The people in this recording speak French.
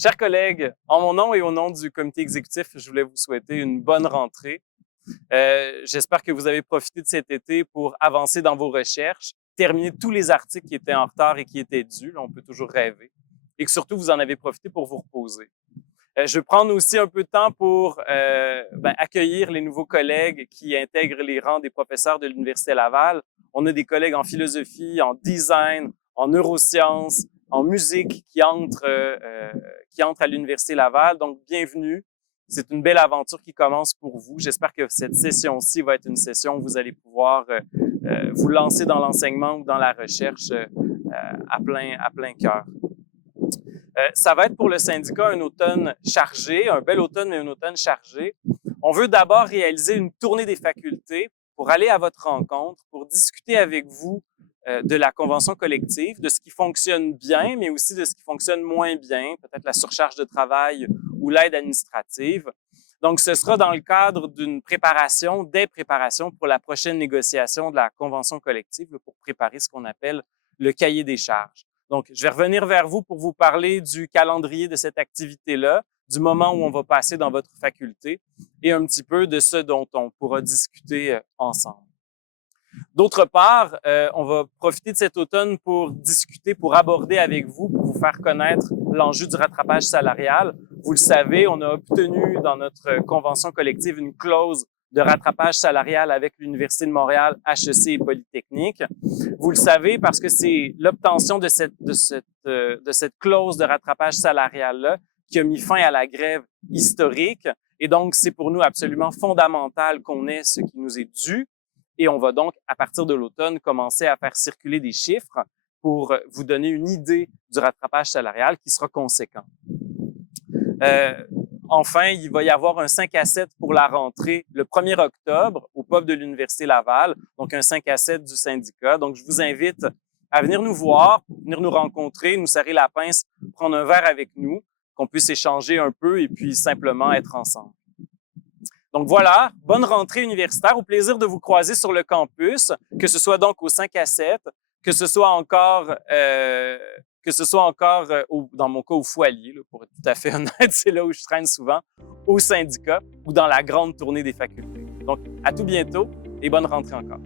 Chers collègues, en mon nom et au nom du comité exécutif, je voulais vous souhaiter une bonne rentrée. J'espère que vous avez profité de cet été pour avancer dans vos recherches, terminer tous les articles qui étaient en retard et qui étaient dus, là, on peut toujours rêver, et que surtout vous en avez profité pour vous reposer. Je vais prendre aussi un peu de temps pour accueillir les nouveaux collègues qui intègrent les rangs des professeurs de l'Université Laval. On a des collègues en philosophie, en design, en neurosciences, en musique qui entrent à l'Université Laval. Donc, bienvenue. C'est une belle aventure qui commence pour vous. J'espère que cette session-ci va être une session où vous allez pouvoir vous lancer dans l'enseignement ou dans la recherche à plein cœur. Ça va être pour le syndicat un automne chargé, un bel automne, mais un automne chargé. On veut d'abord réaliser une tournée des facultés pour aller à votre rencontre, pour discuter avec vous de la convention collective, de ce qui fonctionne bien, mais aussi de ce qui fonctionne moins bien, peut-être la surcharge de travail ou l'aide administrative. Donc, ce sera dans le cadre d'une préparation, des préparations pour la prochaine négociation de la convention collective, pour préparer ce qu'on appelle le cahier des charges. Donc, je vais revenir vers vous pour vous parler du calendrier de cette activité-là, du moment où on va passer dans votre faculté et un petit peu de ce dont on pourra discuter ensemble. D'autre part, on va profiter de cet automne pour discuter, pour aborder avec vous, pour vous faire connaître l'enjeu du rattrapage salarial. Vous le savez, on a obtenu dans notre convention collective une clause de rattrapage salarial avec l'Université de Montréal, HEC et Polytechnique. Vous le savez parce que c'est l'obtention de cette clause de rattrapage salarial-là qui a mis fin à la grève historique. Et donc, c'est pour nous absolument fondamental qu'on ait ce qui nous est dû. Et on va donc, à partir de l'automne, commencer à faire circuler des chiffres pour vous donner une idée du rattrapage salarial qui sera conséquent. Enfin, il va y avoir un 5 à 7 pour la rentrée le 1er octobre au pub de l'Université Laval, donc un 5 à 7 du syndicat. Donc, je vous invite à venir nous voir, venir nous rencontrer, nous serrer la pince, prendre un verre avec nous, qu'on puisse échanger un peu et puis simplement être ensemble. Donc voilà, bonne rentrée universitaire, au plaisir de vous croiser sur le campus, que ce soit donc au 5 à 7, que ce soit encore dans mon cas, au Foilier, là, pour être tout à fait honnête, c'est là où je traîne souvent, au syndicat ou dans la grande tournée des facultés. Donc, à tout bientôt et bonne rentrée encore.